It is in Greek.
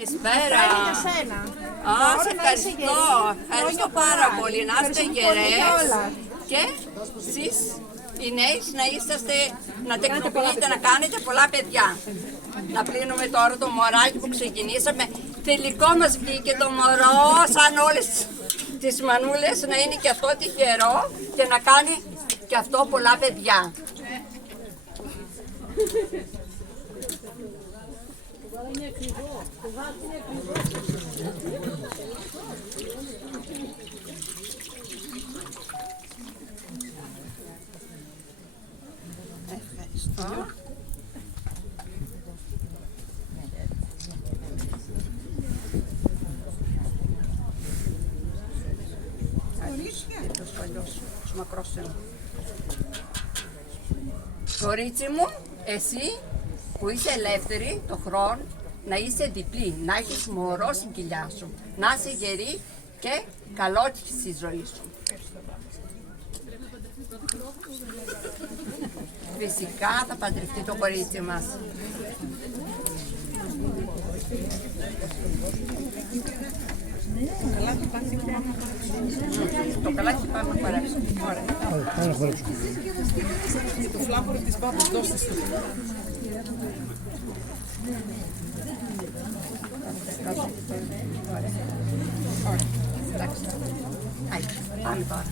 Καλησπέρα. Για σένα. Σε ευχαριστώ. Ευχαριστώ πάρα πολύ. Να είστε γερές. Και εσείς οι νέοι να είσαστε, να τεκνοποιείτε, να κάνετε πολλά παιδιά. Να πλύνουμε τώρα το μωράκι που ξεκινήσαμε. Τελικό μας βγήκε το μωρό, σαν όλες τις μανούλες, να είναι και αυτό τυχερό και να κάνει και αυτό πολλά παιδιά. Ευχαριστώ. Κορίτσι μου, εσύ που είσαι ελεύθερη το χρόνο, να είσαι διπλή, να έχεις μωρό στην κοιλιά σου, να είσαι γερή και καλότυχη στη ζωή σου. Φυσικά θα παντρευτεί το κορίτσι μας. Το καλάκι πάμε να χορέψουμε. Ωραία. Πάμε να χορέψουμε. Το φλάπορο της μπάμπας, δώστε το. Ωραία. Εντάξει. Πάμε τώρα.